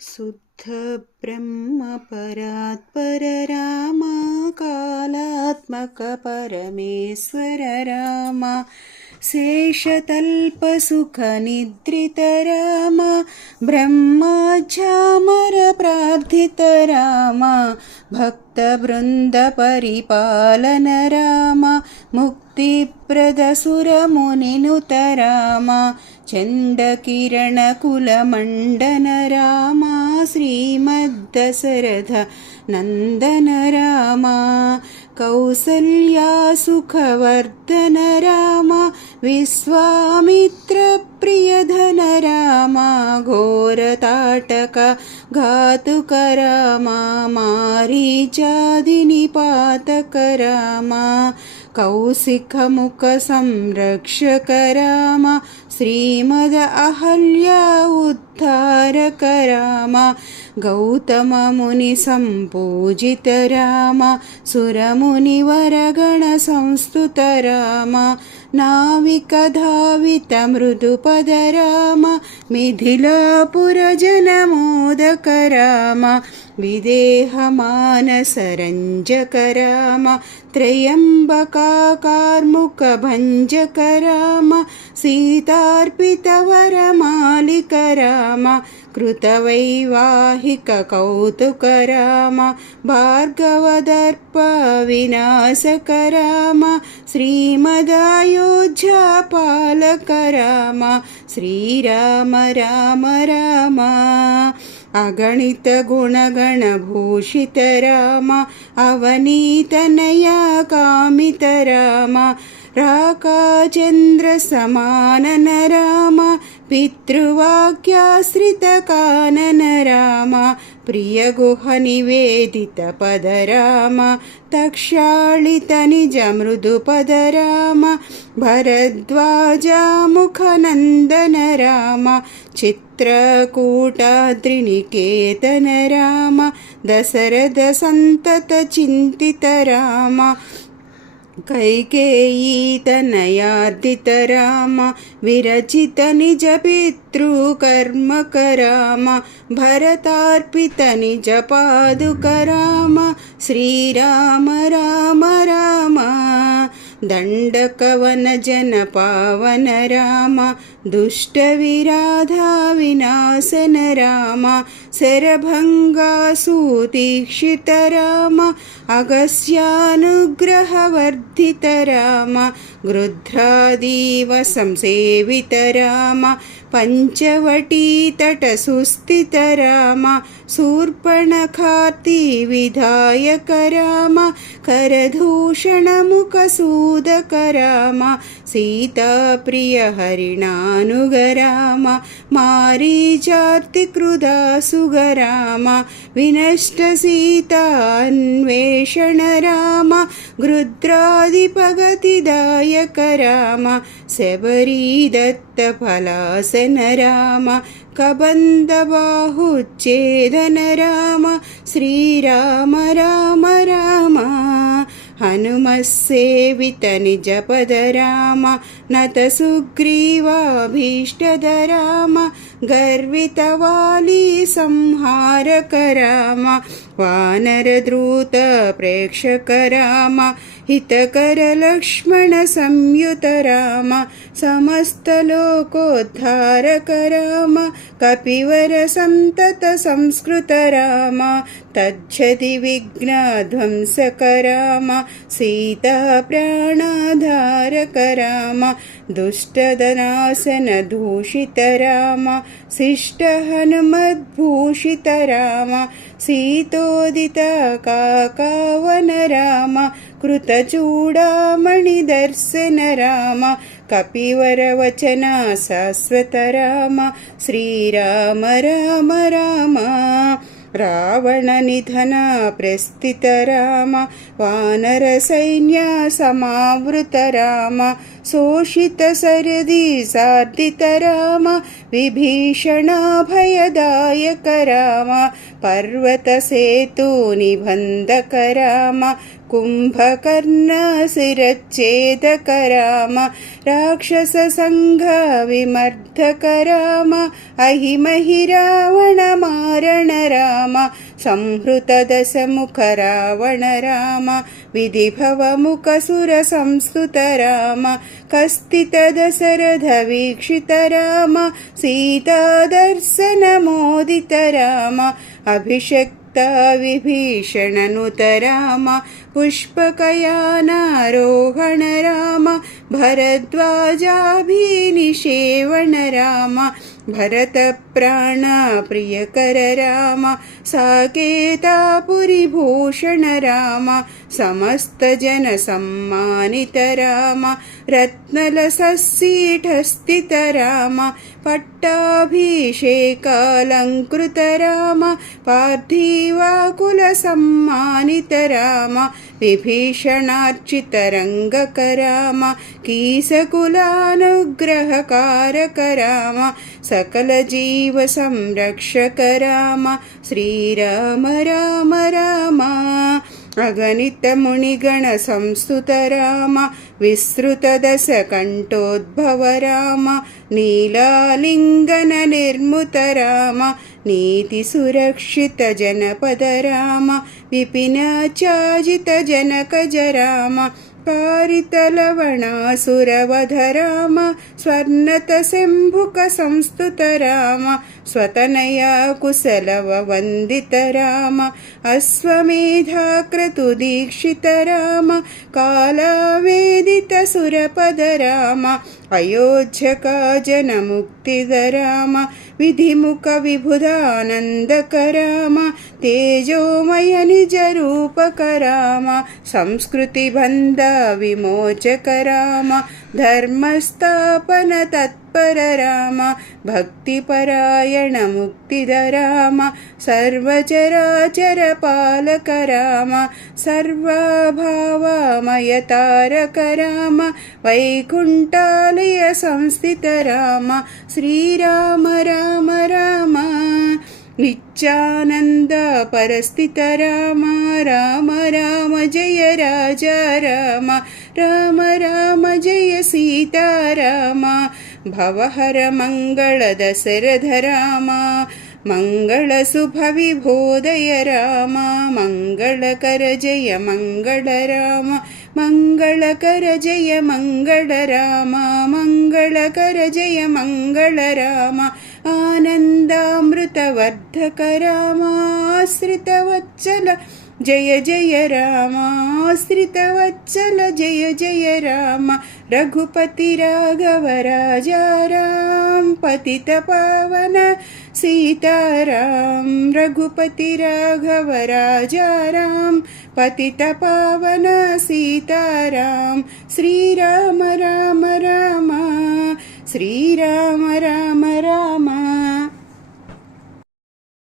शुद्ध ब्रह्म परात्पर राम कालात्मक परमेश्वर राम शेषतल्प सुख निद्रित राम ब्रह्माज्यामर प्रार्थित राम भक्त वृंद परिपालन राम मुक्तिप्रद सुर मुनिनुत राम चंडकिरण कुलमंडन राम श्रीमद्दशरथ नंदन राम कौसल्या सुखवर्धन राम विश्वामित्र प्रियधन राम घोरताटक घातुक राम मारीचादिनिपातक राम कौशिक मुख संरक्षक राम श्रीमद अहल्या उद्धारक राम गौतम मुनि संपूजित राम सुरमुनिवरगण संस्तुत राम नाविक धावित मृदुपद राम मिथिलापुर जनमोदक राम विदेह मानस रंजक राम त्रयंबका कार्मुक भंजक राम सीतार्पित वरमालिक राम कृतवैवाहिक कौतुक राम भार्गवदर्प विनाशक राम श्रीमदायोध्या पालक राम श्रीराम राम राम अगणित गुणगण भूषित राम अवनीतनया कामित राम राकाचंद्र समानन राम पितृवाक्याश्रित कानन राम प्रिय गुह निवेदित पद राम तक्षालित निज मृदु पद राम भरद्वाजा मुख नंदन राम चित्रकूटाद्रिनिकेतन राम दशरथ संतत चिंतित राम कैकेयी तनयार्दित राम विरचित निज पितृकर्मक राम भरतार्पित निज पादुक राम श्रीराम राम राम दंडकवन जन पावन राम दुष्ट विराधा विनाशन राम शरभंगा सुतीक्षित राम अगस्यानुग्रह वर्धित राम गृध्रादीव संसेवित राम पंचवटी तट सुस्थित राम शूर्पणखार्ति विधायक राम करदूषण मुख सूदक राम सीता प्रिय हरिणानुग राम मारीचार्ति कृदा सुग राम विनष्ट सीता अन्वेषण राम गृध्रादिपगतिदायक राम शबरी दत्त फलासन राम कबंध बाहुच्छेदन राम श्रीराम राम राम हनुमत्सेवित निज पद राम नत सुग्रीवाभीष्टद राम गर्वित वाली संहारक राम वानर द्रुत प्रेक्षक राम हितकर लक्ष्मण संयुत राम समस्त लोकोद्धारक राम कपिवर संतत संस्कृत राम तच्छति विघ्न ध्वंसक राम सीता प्राणाधारक राम दुष्टदनासन दूषित राम शिष्ट हनुमद्भूषित राम सीतोदित काकावन राम कृतचूडामणि दर्शन राम कपिवर वचन शाश्वत राम श्रीराम राम राम रावण निधन प्रस्थित राम वानर सैन्य समावृत राम शोषित सरदि सार्दित राम विभीषण भयदायक राम पर्वतसेतुनिबन्धक राम कुम्भकर्णशिरच्छेदक राम राक्षससङ्घविमर्दक राम अहिमहि रावणमारण राम संहृतदशमुख रावण राम विधिभवमुखसुरसंस्तुत राम कस्तित दशरथ वीक्षित राम सीतादर्शनमोदित राम अभिषेक विभीषणनुत राम पुष्पकयानारोहण राम भरद्वाजाभिनिषेवण राम भरतप्राणप्रियकर राम साकेतापुरीभूषण राम समस्तजनसम्मानित राम रत्नलसस्सीठस्थित राम पट्टाभिषेकालङ्कृत राम पार्थिवाकुलसम्मानित राम विभीषणार्चित रङ्गक राम कीसकुलानुग्रहकारक राम सकलजीवसंरक्षक राम श्रीराम राम राम अगणितमुनिगणसंस्तुत राम विस्तृतदशकण्ठोद्भव राम नीलालिङ्गननिर्मुत राम नीतिसुरक्षित जनपद राम विपिनाचाजित जनकज राम पारितलवणासुरवध राम स्वर्णतशम्भुकसंस्तुत राम स्वतनया कुशलववन्दित राम अश्वमेधाक्रतुदीक्षित राम कालावेदित सुरपद राम अयोध्यका जनमुक्तिद राम विधिमुख विबुधानन्दक राम तेजोमय निजरूपक राम संस्कृतिबन्ध विमोचक राम धर्मस्थापन तत्पर राम भक्तिपरायण मुक्तिद राम सर्वचराचर पालक राम सर्वभावमय तारक राम वैकुण्ठालय संस्थित राम श्रीराम राम राम नित्यानंद परस्थित राम राम राम जय राजा राम राम राम जय सीता राम भवहर मंगल दशरथ राम मंगल शुभ विभोदय राम मंगलकर जय मंगल राम मंगलकर जय मंगल राम मंगलकर जय मंगल राम आनन्दामृतवर्धक राम आश्रितवत्सल जय जय राम आश्रितवत्सल जय जय राम रघुपति राघव राजा राम पतित पावन सीताराम रघुपति राघव राजा राम पतित पावन सीताराम श्रीराम राम राम श्रीराम राम राम